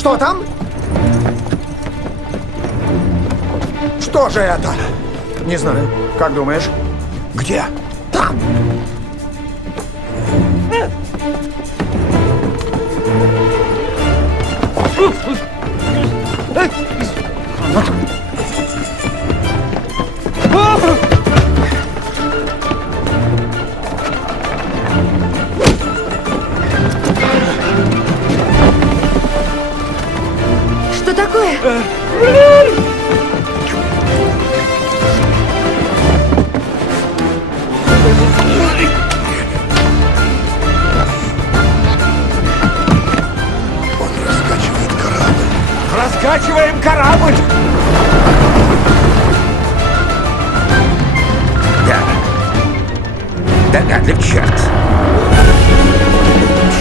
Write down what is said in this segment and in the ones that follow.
Что там? Что же это? Не знаю. Как думаешь? Где? Там! Что такое? Он раскачивает корабль. Раскачиваем корабль! Да. Догадлив черт.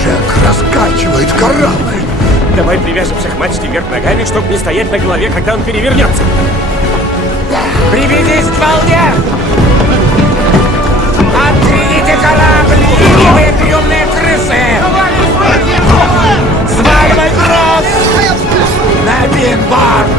Джек раскачивает корабль. Давай привяжемся к мачте вверх ногами, чтобы не стоять на голове, когда он перевернется. Приведись к волне! Открыйте корабль, ленивые трюмные крысы! Сваливай трос! На бинборд!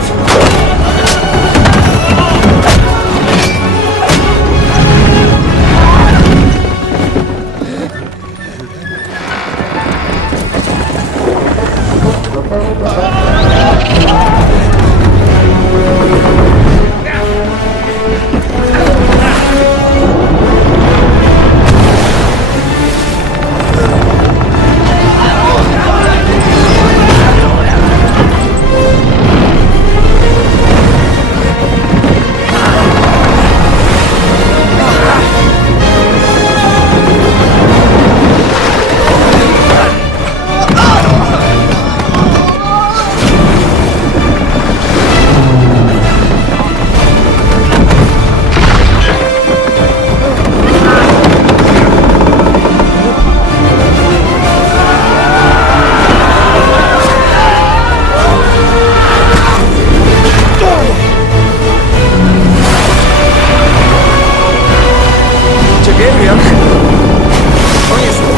Теперь вверх. Внизу.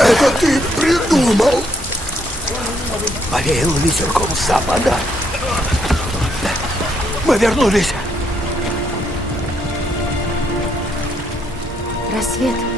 Это ты придумал? Повеяло ветерком с запада. Мы вернулись. Рассвет.